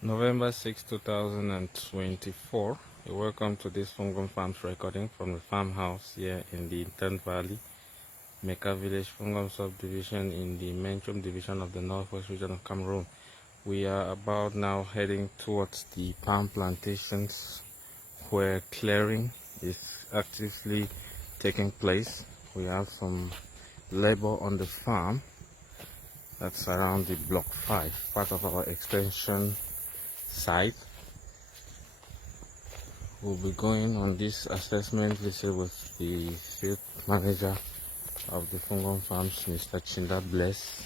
November 6, 2024. Welcome to this Fungom Farms recording from the farmhouse here in the Intern Valley, Mecca Village, Fungom subdivision in the Menchum division of the Northwest region of Cameroon. We are about now heading towards the palm plantations where clearing is actively taking place. We have some labor on the farm that's around the block 5, part of our extension site. We'll be going on this assessment visit with the field manager of the Fungom Farms, Mr. Chinda Bless.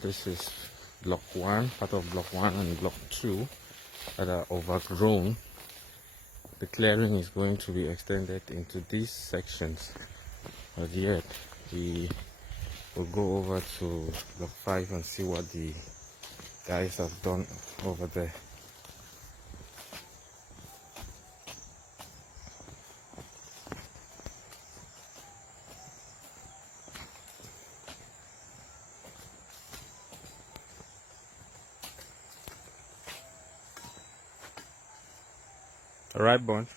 This is block 1, part of block 1 and block 2 that are overgrown. The clearing is going to be extended into these sections, but yet we will go over to block 5 and see what the guys have done over there. Alright, bunch.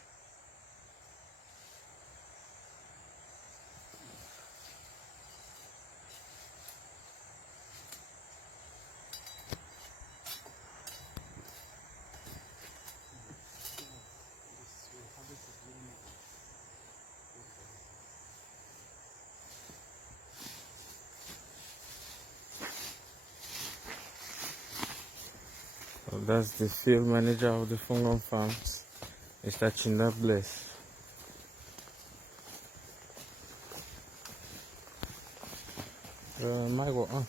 So that's the field manager of the Fungom Farms, Mr. Chinda Bless. Might go on.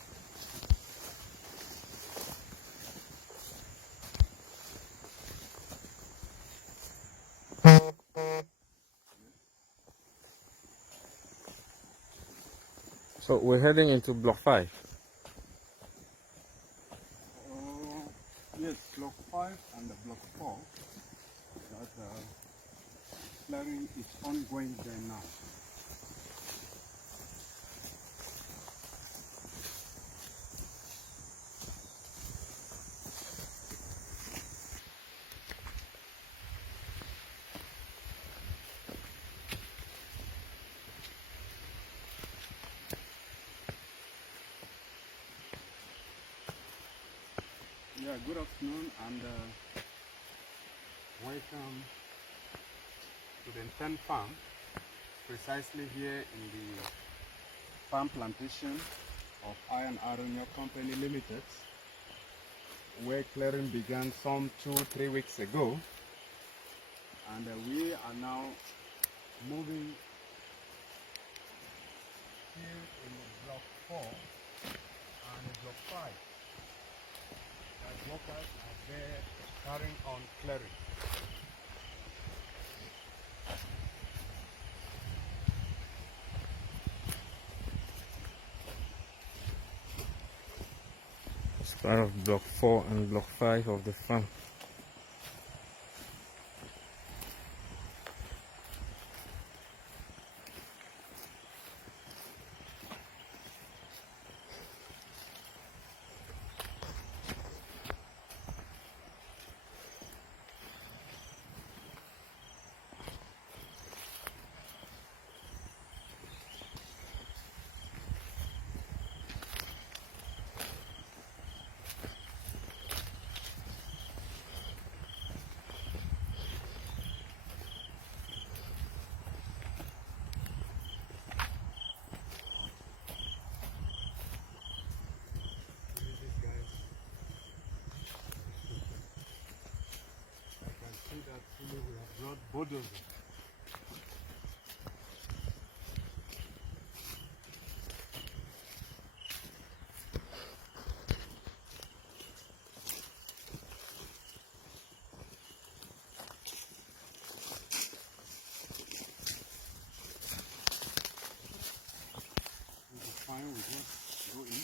So we're heading into block 5. Yes, block 5 and the block 4. That clearing is ongoing there now. Yeah, good afternoon and welcome to the Intern Farm, precisely here in the farm plantation of Iron Aronio Company Limited, where clearing began some 2-3 weeks ago, and we are now moving here in the block 4 and the block 5. That workers are there carrying on clearing. It's part of block 4 and block 5 of the farm. We have brought bulldozers. This is fine, we just go in.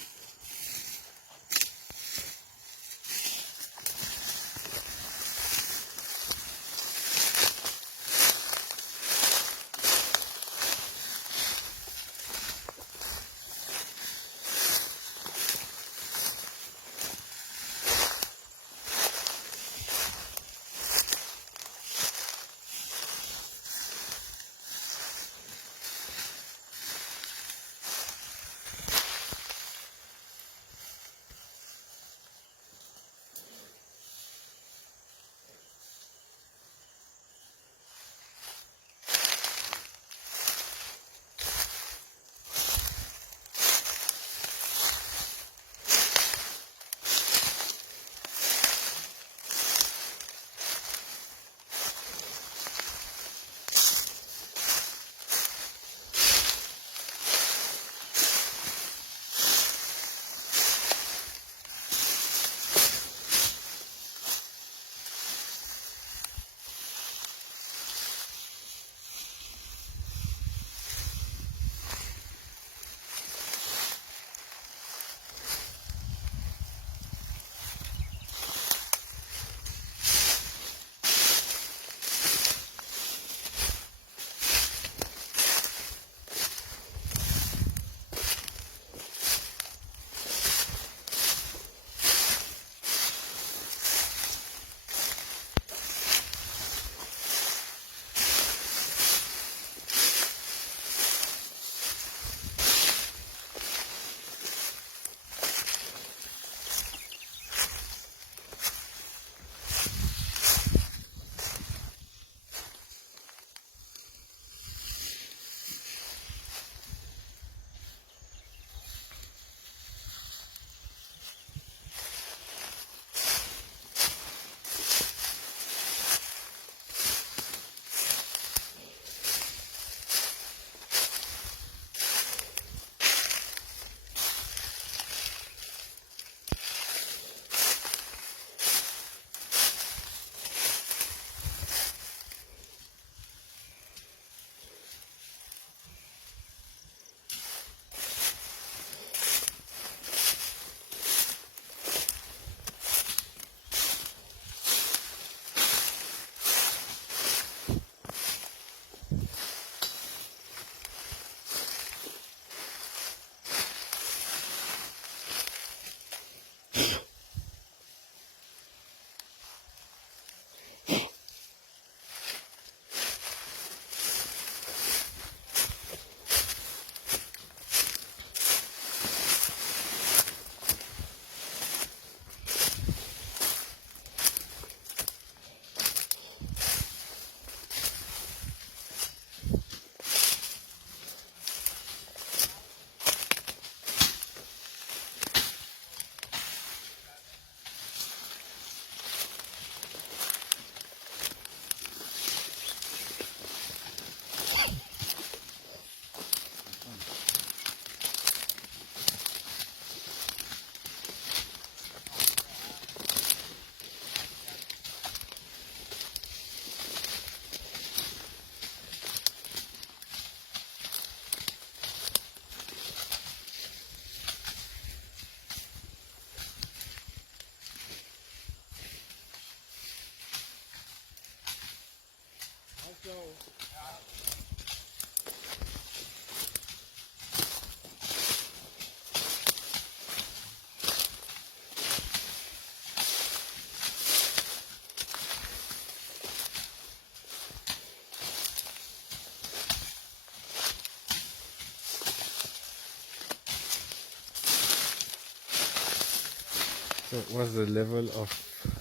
So what's the level of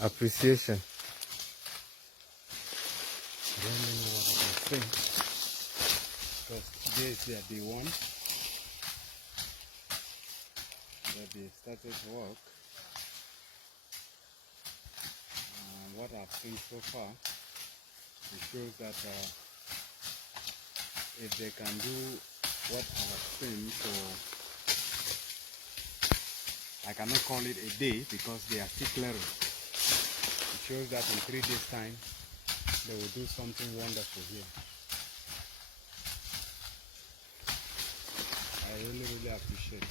appreciation? I don't know what I can say. Because today is their day one that they started work. What I've seen so far, it shows that if they can do what I have seen for, I cannot call it a day because they are still clearing. It shows that in 3 days time they will do something wonderful here. I really appreciate it.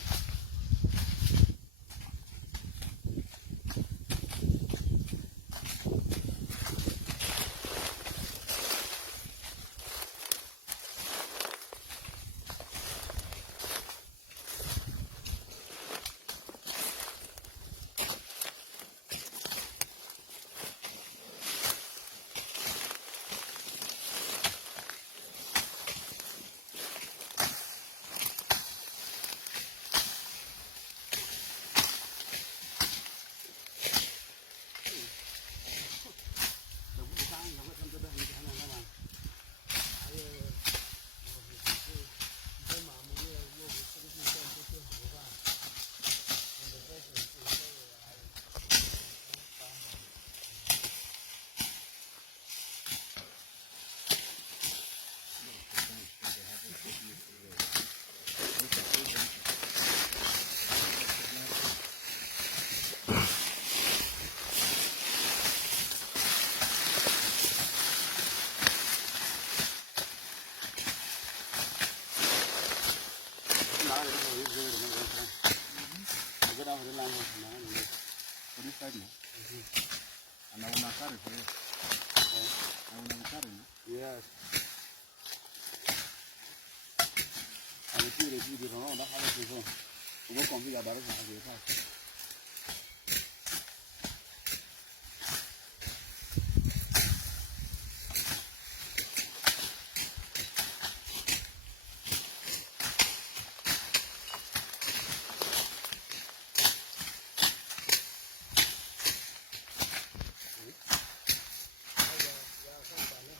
Yes.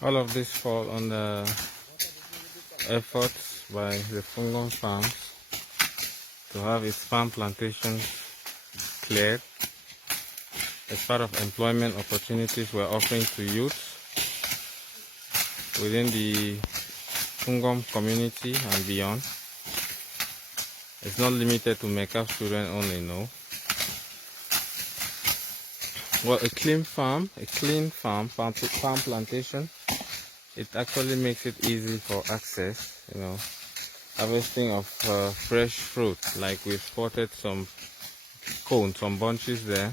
All of this fall under efforts by the Fungom Farms to have its farm plantations cleared as part of employment opportunities we're offering to youths within the Fungom community and beyond. It's not limited to Mecca children only, no. Well, a clean farm plantation, it actually makes it easy for access, you know, harvesting of fresh fruit. Like we've spotted some cones, some bunches there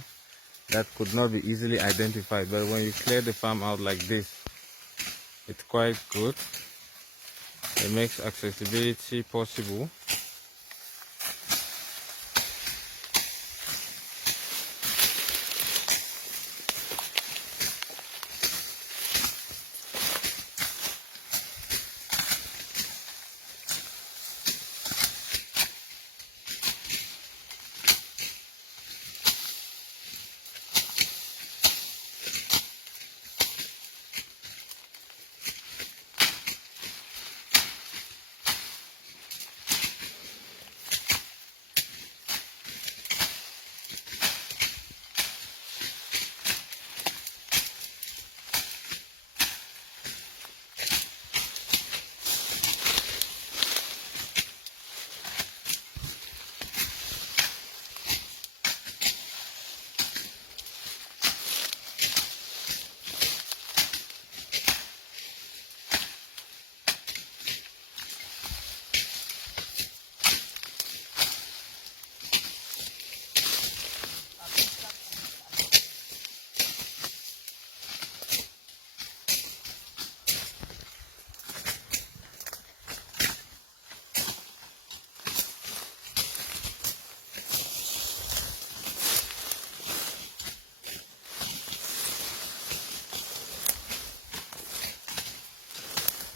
that could not be easily identified, but when you clear the farm out like this, it's quite good. It makes accessibility possible.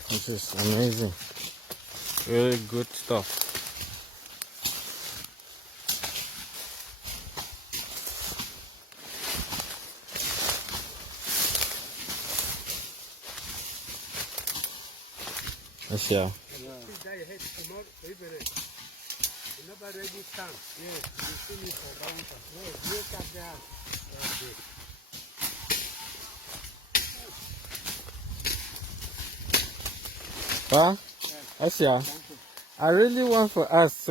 This is amazing. Really good stuff. Yes, yeah. Nobody ready stand. Yes, you see me for bouncer. No, you up there. Huh? Yes, yeah. I really want for us,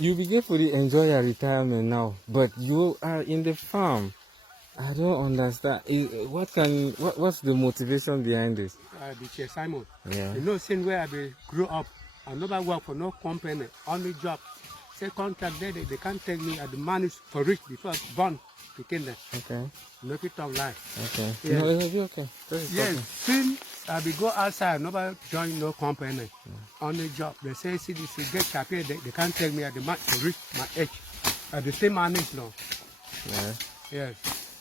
you begin to enjoy your retirement now, but you are in the farm. I don't understand. What's the motivation behind this? The Simon. Yeah. You know, since where I grew up, I never work for no company, only job. Say contract there, they can't take me at the money for rich before born to kill them. Okay. No fit of life. Okay. Yes. No, it'll be okay. Yes, since I be go outside, nobody join no company. Only job. They say, see, this get happy, they can't take me at the money to reach my age. At the same manage now. Yeah. Yes.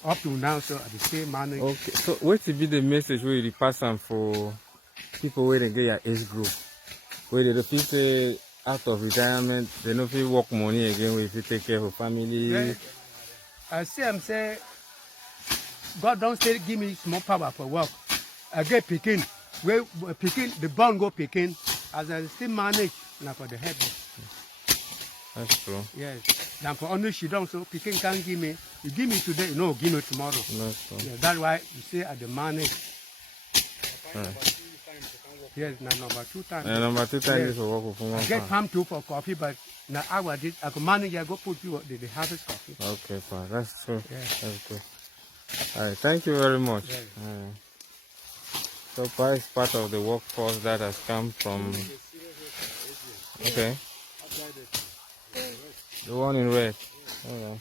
Up to now, so at the same manage. Okay. So what will be the message where you pass on for people where they get your age group? Where they don't feel say out of retirement, they don't feel work money again, where if you take care of family. Yeah. I see I'm say God don't still give me small power for work. I get picking. Where picking the bond go picking as I still manage now for the head. That's true. Yes. Now for only she don't so picking can't give me. You give me today, no, give me tomorrow. That's true. Yeah, that's why you say at the manage. Right. Yes, now number 2 times. Number 2 times Yes. for work with Fungom I get Farms. palm too for coffee, but now I did. I could manage. I go put you the harvest coffee. Okay, fine. That's true. Yeah. That's good. All right. Thank you very much. Yeah. So, Pa is part of the workforce that has come from. Okay. The one in red. All right.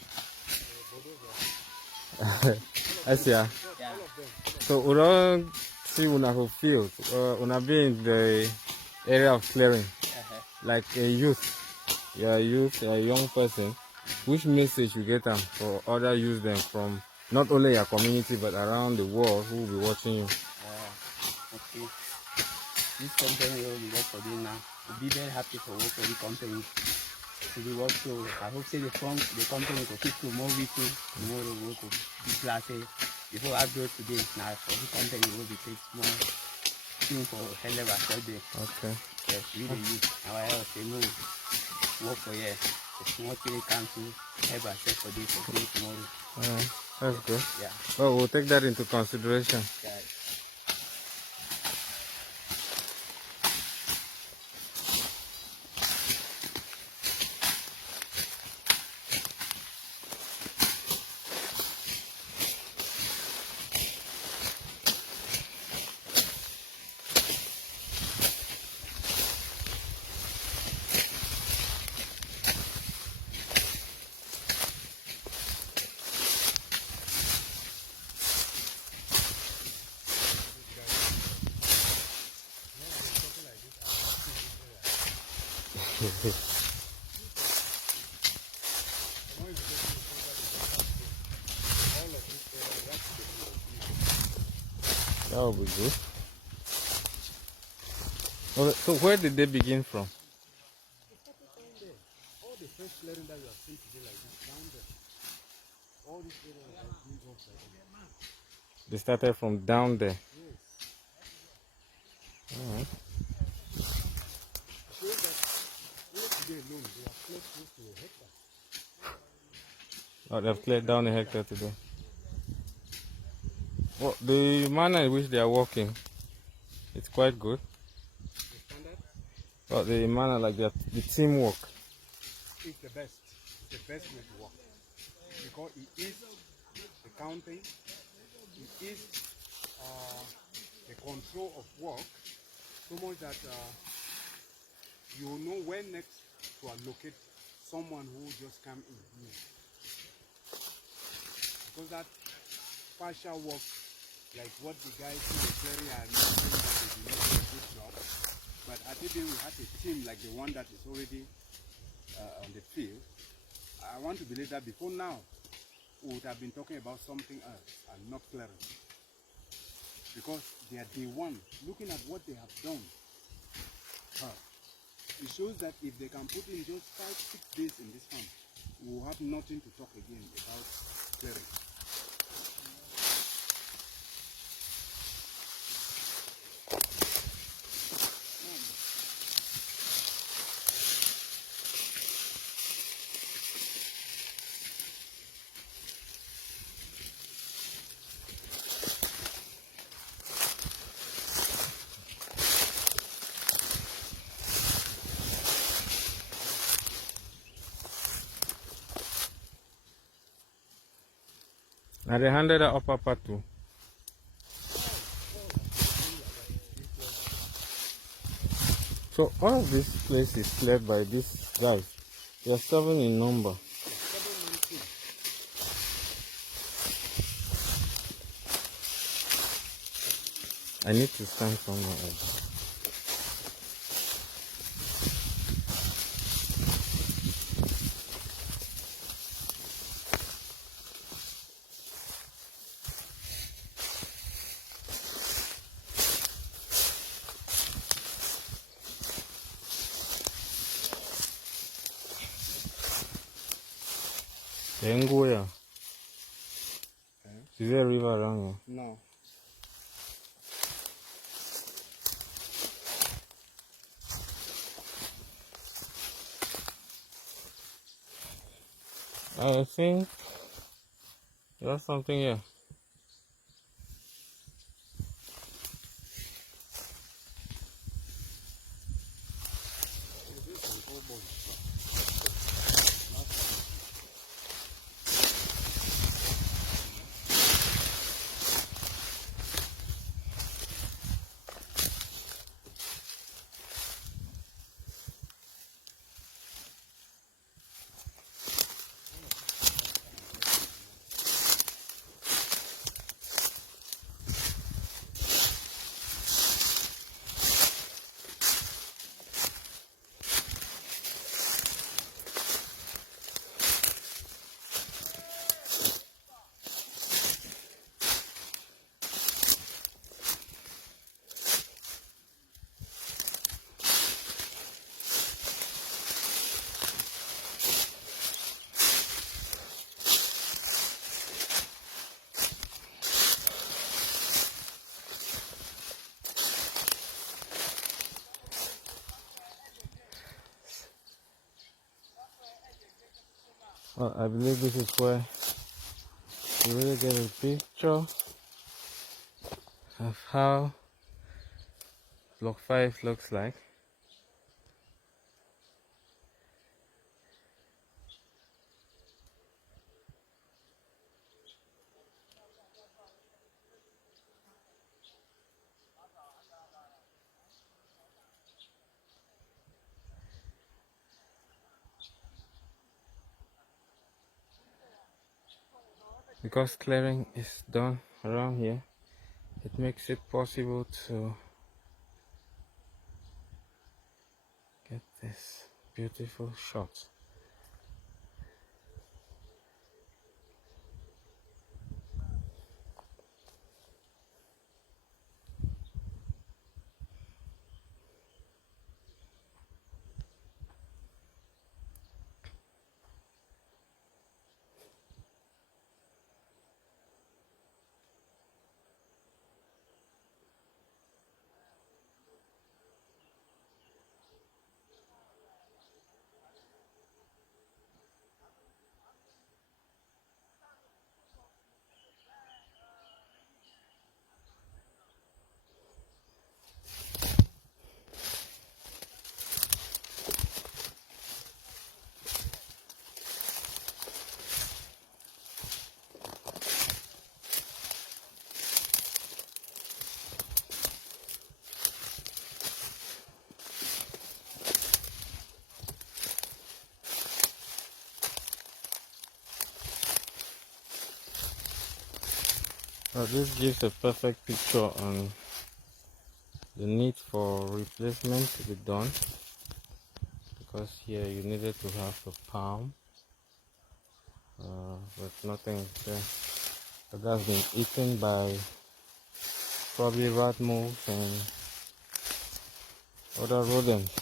I see. Yeah. So, we don't see una for field. Una be in the area of clearing, like a youth. You're a youth, you're a young person. Which message you get for other use them from not only your community but around the world who will be watching you? Okay. This company we work for them now. We'll be very happy to work for the company. So we work so I hope say the company will keep to more with you. Tomorrow we work with the class before I go today now for the company will be take more thing for hell of a day. Okay. Yes, we the youth. Now I have to move work for here. The small thing come to help ourselves for this for tomorrow. Alright, that's good. Yeah. Well, we'll take that into consideration. Yeah. That will be good. Okay, so where did they begin from? All the first clearing that you have seen today like this down there. All this area has been off like that. They started from down there. Yes. Alright. Shows that all today alone they have cleared close to a hectare. Oh, they've cleared down a hectare today. Well, the manner in which they are working, it's quite good. The standard But the manner, like the teamwork. is the best. It's the best way to work. Because it is the counting, it is the control of work, so much that you will know when next to allocate someone who just come in new. Because that partial work, like what the guys who were clearing are not doing, that they do not do a good job. But at the end we had a team like the one that is already on the field. I want to believe that before now we would have been talking about something else and not clearing. Because they are day one, looking at what they have done. It shows that if they can put in just 5-6 days in this farm, we will have nothing to talk again about clearing. And they handed the upper part too. So all of this place is cleared by these guys. They are 7 in number. I need to stand somewhere else. Engoya. Is there a river around here? No. I think there's something here. Well, I believe this is where you really get a picture of how Block 5 looks like. Because clearing is done around here, it makes it possible to get this beautiful shot. Now this gives a perfect picture on the need for replacement to be done, because here you needed to have a palm, but nothing is there. But that's been eaten by probably rat moles and other rodents.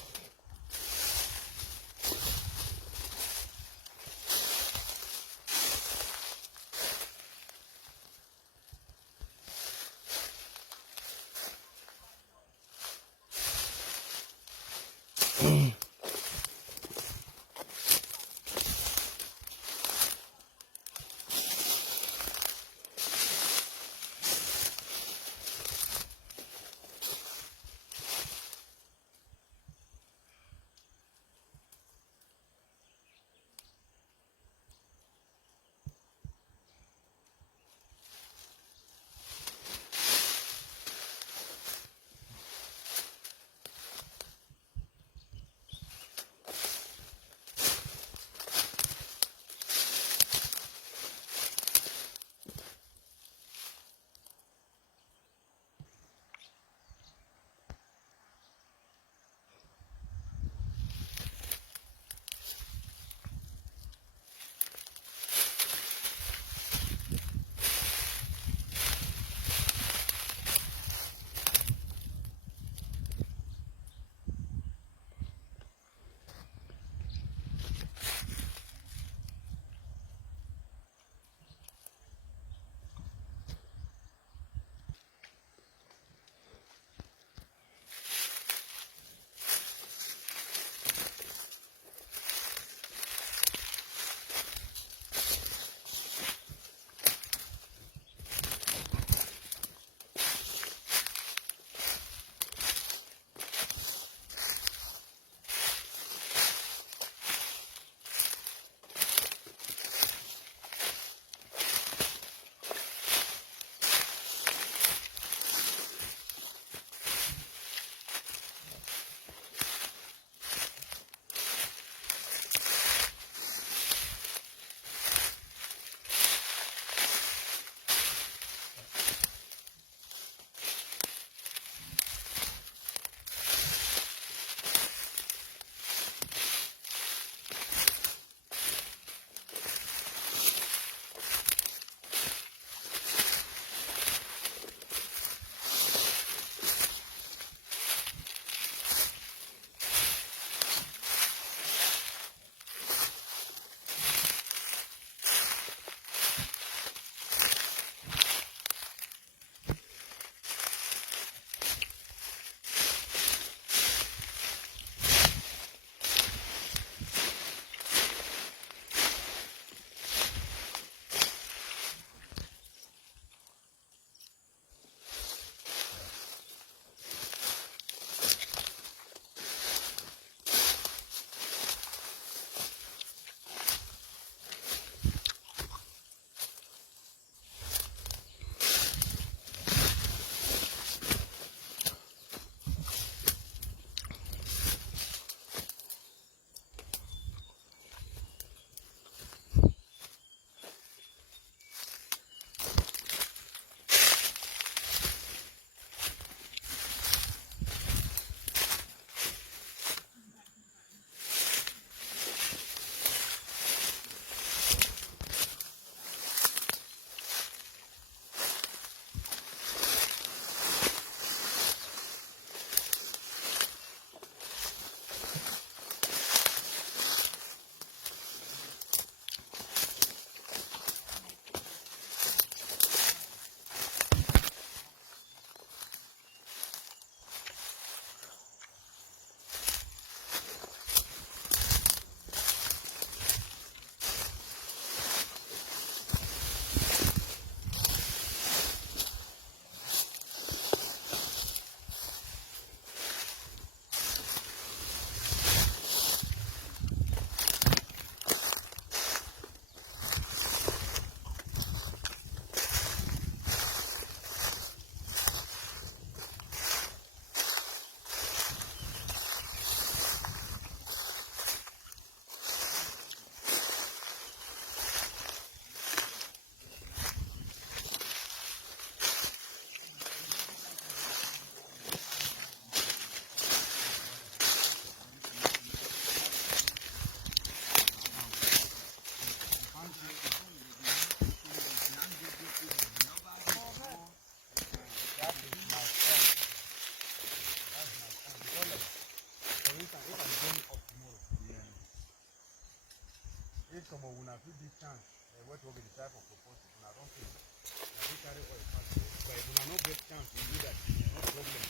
chance. What will be the type of proposal? I don't think. I think carry oil fast. But if I not get chance to do that, no problem.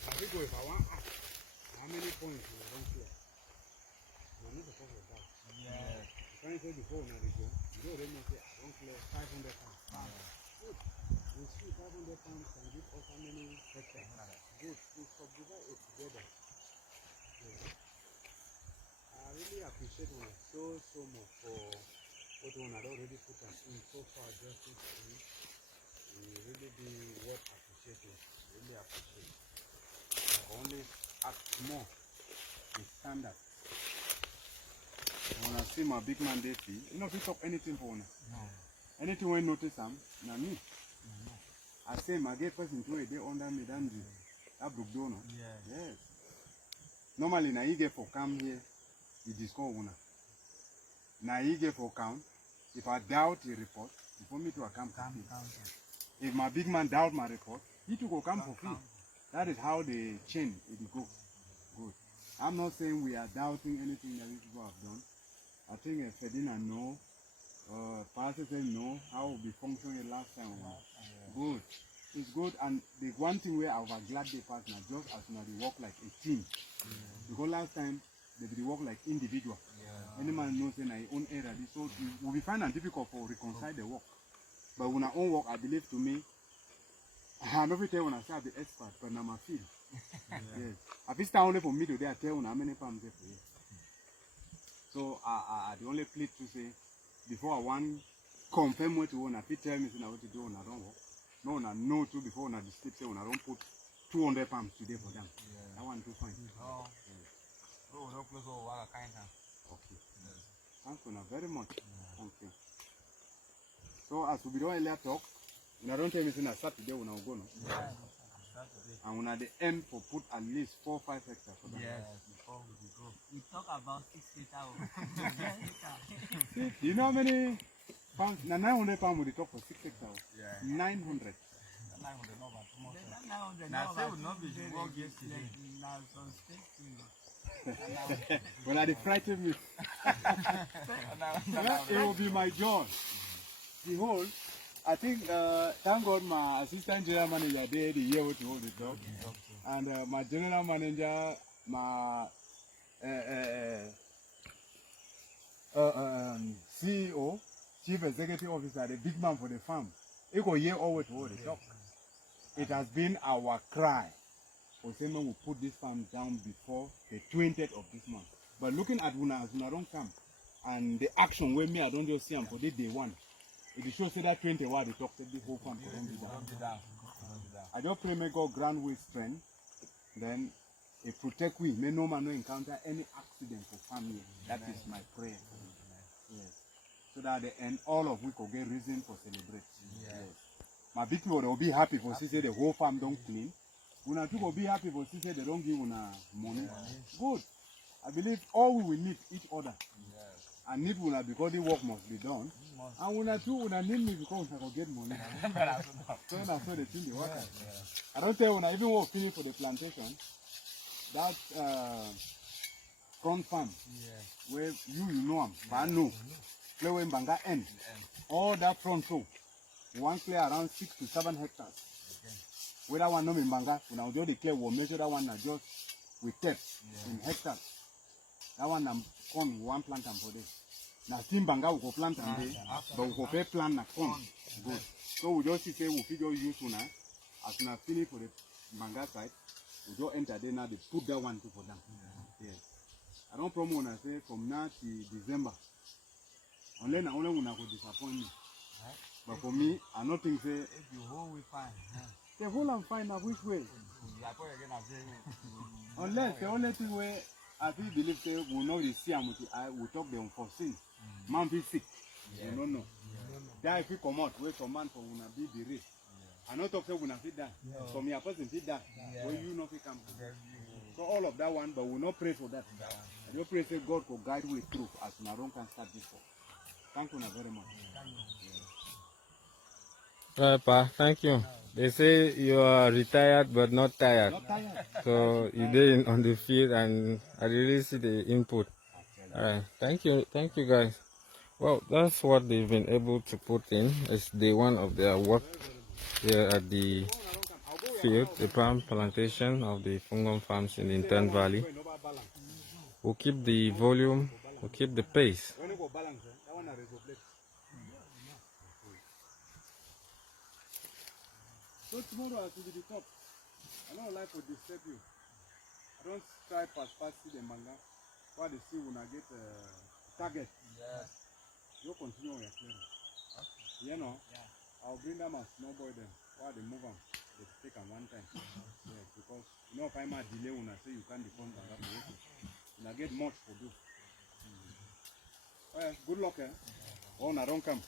I think if I want ask, how many points you don't clear? I need to cover that. Yeah. Can you say before now you don't really say I don't clear 500 pounds. Good. You see 500 pounds can give us how many hectares? Good. We subdivide it together. Yeah. I really appreciate one so much for what one had already put us in so far just this week. We really be worth appreciating. Really appreciate. I only ask more the standard. When I see my big man Davey, you know if you talk anything for one. No. Anything when notice him, na me. No. I say my gay person to a day under me than you. That book donor. Yeah. Yes. Normally na you get for come here, you discover one. Now you get for count. If I doubt the report, you put me to account for free. If my big man doubt my report, he to go come for free. That is how the chain it go. Good. I'm not saying we are doubting anything that these people have done. I think Fedina know, Pastor said no, how will be functioning last time. Good. It's good, and the one thing where I was glad they passed now, just as now they work like a team. Because last time they work like individual. Any man knows in our own area, so it will be fine and difficult for reconcile the work. But when our own work, I believe to me, I never tell when I say I'm the expert, but now I feel. Yes. I feel only for me today, I tell you how many farms there for you. So I the only plea to say, before I want confirm what you want, if you tell me what to do and I don't work. No, I know too before I sleep say when I don't put 200 pounds today for them. I want to find. Oh. Okay. Thank you very much. Thank you. So as we don't earlier talk, when I don't tell me I start today when I go no. And when at the end for put at least 4 or 5 hectares for them. Yes, before we go. We talk about 6 hectares. You know how many pounds? Now 900 pounds we talk for 6 hectares. Yeah. 900. 900 no, but too much. Now say will not be the work yesterday. Now some space. Well, they frightened me. It will be my joy. The whole, I think, thank God my assistant general manager there the year to hold the talk. And my general manager, my CEO, chief executive officer, the big man for the farm, he go here always to hold the talk. It has been our cry. For saying we put this farm down before the 20th of this month. But looking at Una as Una don't come, and the action where me I don't just see them for the day one. It shows that 20 what they talk the whole farm for them to down. I just pray may God grant with strength, then it protect we. May no man no encounter any accident for family. That is my prayer. Yes. So that at the end all of we could get reason for celebrate. Yes. My big people will be happy for see the whole farm don't clean. Una two will be happy for see they don't give una money. Good. I believe all we will need each other. I need una because the work must be done. And una two una need me because I can get money. So that's so they think the worker. I don't tell una even work finish for the plantation. That front farm where you know them, but I know. Play when Banga end. All that front row. One clear around 6 to 7 hectares. Where that one no in Banga, when I do declare we'll measure that one just with tape in hectares. That one I'm corn one plant and for this. Now team Banga will go plant and day, but we go pay plant na corn. Good. So we just say we figure use una as we finish for the Banga side, we just enter there now they put that one too for them. Yes. I don't promise when I say from now to December. Unless I only wanna go disappoint me. But for me, I don't think say if you hold we fine. The whole and find out which way. Unless the only thing where I feel believe say we know the see and we talk the unforeseen. Man be sick. You don't know. That if we come out, wait for man for una be the race. I not talk say una fit that. For me a person fit that. Where you not fit come. So all of that one, but we not pray for that. We pray say God will guide we through as we don't can start this for. Thank you very much. Right, Pa, thank you. They say you are retired but not tired. Not tired. So you did on the field and I really see the input. Alright, thank you guys. Well, that's what they've been able to put in. It's day one of their work here at the field, the palm plantation of the Fungom Farms in the Intern Valley. We'll keep the volume, we'll keep the pace. So tomorrow I will be the top. I don't like to disturb you. I don't try past see the manga. While they see when I get target. Yeah. You continue your clearing. Okay. You know? Yeah. I'll bring them a snowboard them. While they move them, they take them one time. Yeah, because you know if I'm a delay when I say you can't defend them, and I get much for do. Good luck, eh? Oh, I don't come.